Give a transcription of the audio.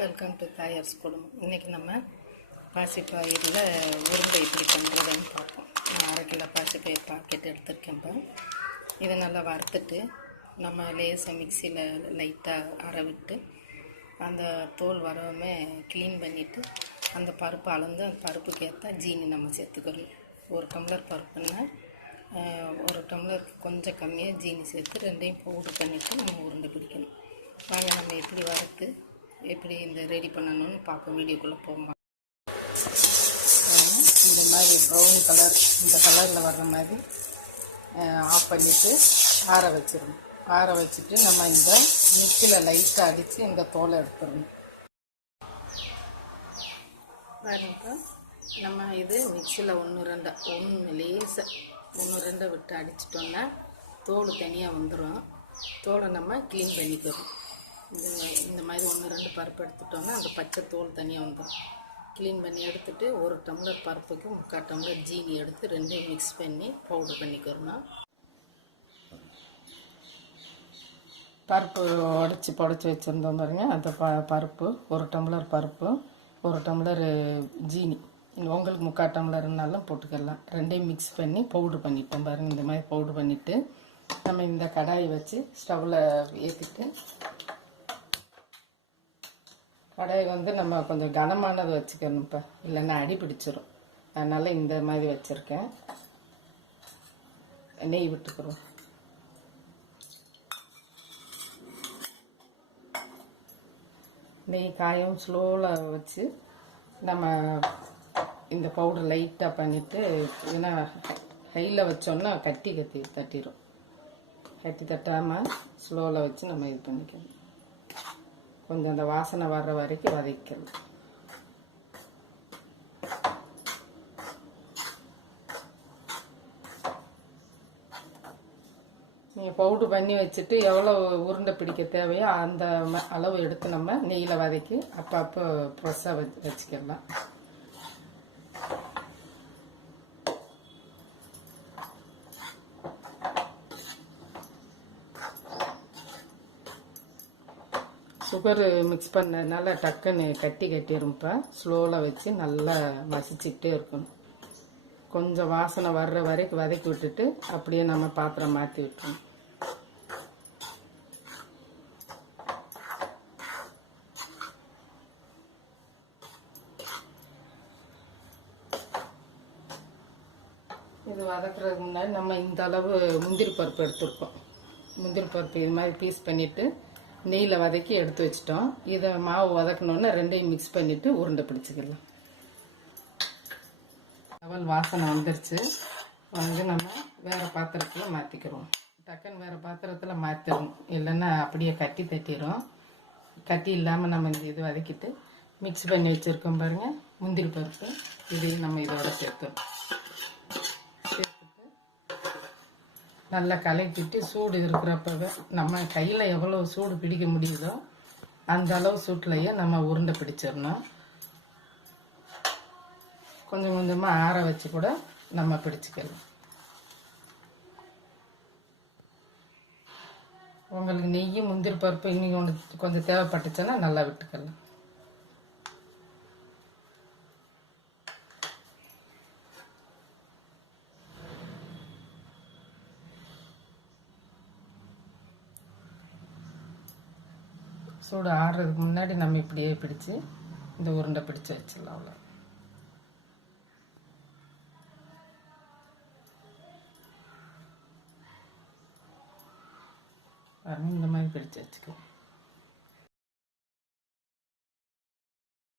Welcome to தாயார்ஸ் குடும்பம். இன்றைக்கி நம்ம பாசிப்பயிரில் உருண்டை எப்படி பண்ணுறதுன்னு பார்ப்போம். நான் 1/2 கிலோ பாசிப்பயிர் பாக்கெட் எடுத்துருக்கேன். இப்போ இதை நல்லா வறுத்துட்டு நம்ம லேசாக மிக்சியில் லைட்டாக அரை விட்டு அந்த தோல் வரவுமே க்ளீன் பண்ணிவிட்டு அந்த பருப்பு அளந்து அந்த பருப்புக்கு ஏற்ற ஜீனி நம்ம சேர்த்துக்கணும். 1 டம்ளர் பருப்புன்னா 1 டம்ளருக்கு கொஞ்சம் கம்மியாக ஜீனி சேர்த்து ரெண்டையும் பவுடர் பண்ணிவிட்டு நம்ம உருண்டை பிடிக்கணும். வாங்க நம்ம எப்படி வறுத்து எப்படி இந்த ரெடி பண்ணணும்னு பார்ப்போம். வீடியோக்குள்ளே போகும்போது இந்த மாதிரி ப்ரௌன் கலர், இந்த கலரில் வர்ற மாதிரி ஆஃப் பண்ணிவிட்டு ஆற வச்சிடணும். ஆற வச்சுட்டு நம்ம இந்த மிக்சியில் லைட்டாக அடித்து இந்த தோலை எடுத்துடணும். பாருங்க, நம்ம இது மிக்சியில் 1-2 லேசாக 1-2 விட்டு அடிச்சிட்டோம்னா தோல் தனியாக வந்துடும். தோலை நம்ம க்ளீன் பண்ணிக்கிறோம். இந்த மாதிரி 1-2 பருப்பு எடுத்துட்டோம்னா அந்த பச்சை தோல் தனியாக வந்துடும். க்ளீன் பண்ணி எடுத்துகிட்டு 1 டம்ளர் பருப்புக்கு 3/4 டம்ளர் ஜீனி எடுத்து ரெண்டையும் மிக்ஸ் பண்ணி பவுடர் பண்ணிக்கிறோம். பருப்பு புடச்சி வச்சுருந்தோம் பாருங்க, அந்த பருப்பு 1 டம்ளர் பருப்பு, 1 டம்ளர் ஜீனி, உங்களுக்கு 3/4 டம்ளர்னாலும் போட்டுக்கலாம். ரெண்டையும் மிக்ஸ் பண்ணி பவுட்ரு பண்ணிப்போம் பாருங்கள். இந்த மாதிரி பவுட்ரு பண்ணிவிட்டு நம்ம இந்த கடாயை வச்சு ஸ்டவ்வில் ஏற்றிட்டு, கடாயை நம்ம கொஞ்சம் கனமானது வச்சுக்கணும். இப்போ இல்லைன்னா அடி பிடிச்சிரும். அதனால் இந்த மாதிரி வச்சுருக்கேன். நெய் விட்டுக்கிறோம். நெய் காயும் ஸ்லோவில் வச்சு நம்ம இந்த பவுடர் லைட்டாக பண்ணிவிட்டு, ஏன்னா ஹையில் வச்சோன்னா கட்டி தட்டிடும். கட்டி தட்டாமல் ஸ்லோவில் வச்சு நம்ம இது பண்ணிக்கணும். கொஞ்சம் அந்த வாசனை வர்ற வரைக்கும் வதக்கணும். நீங்கள் பவுட்ரு பண்ணி வச்சுட்டு எவ்வளோ உருண்டை பிடிக்க தேவையோ அந்த அளவு எடுத்து நம்ம நெய்யில் வதக்கி அப்போ ப்ரெஸ்ஸாக வச்சுக்கலாம். சுகர் மிக்ஸ் பண்ணதுனால டக்குன்னு கட்டிருப்பா. ஸ்லோவில் வச்சு நல்லா மசிச்சுக்கிட்டே இருக்கணும். கொஞ்சம் வாசனை வர்ற வரைக்கும் வதக்கி விட்டுட்டு அப்படியே நம்ம பாத்திரம் மாற்றி விட்டுருணும். இது வதக்குறதுக்கு முன்னாடி நம்ம இந்த அளவு முந்திரி பருப்பு எடுத்துருக்கோம். முந்திரி பருப்பு இது மாதிரி பீஸ் பண்ணிவிட்டு நெய்யில் வதக்கி எடுத்து வச்சிட்டோம். இதை மாவு வதக்கணுன்னு ரெண்டையும் மிக்ஸ் பண்ணிவிட்டு உருண்டை பிடிச்சிக்கலாம். அவல் வாசனை வந்துருச்சு. நம்ம வேறு பாத்திரத்தில் மாற்றிக்கிறோம். டக்குன்னு வேறு பாத்திரத்தில் மாற்றிடும், இல்லைன்னா அப்படியே கட்டி தட்டிடும். கட்டி இல்லாமல் நம்ம இந்த இது வதக்கிட்டு மிக்ஸ் பண்ணி வச்சுருக்கோம் பாருங்கள் முந்திரி பருப்பு. இதையும் நம்ம இதோட சேர்த்துடும். நல்லா கலக்கிட்டு சூடு இருக்கிறப்பவே நம்ம கையில் எவ்வளோ சூடு பிடிக்க முடியுதோ அந்த அளவு சூட்லையே நம்ம உருண்டை பிடிச்சிடணும். கொஞ்சம் கொஞ்சமாக ஆற வச்சு கூட நம்ம பிடிச்சிக்கலாம். உங்களுக்கு நெய் முந்திரி பருப்பு இன்னும் கொஞ்சம் தேவைப்பட்டுச்சுன்னா நல்லா விட்டுக்கலாம். சூடு ஆடுறதுக்கு முன்னாடி நம்ம இப்படியே பிடிச்சி இந்த உருண்டை பிடிச்சி வச்சிடலாம். அவ்வளோ இந்த மாதிரி பிடிச்சி வச்சுக்கலாம்.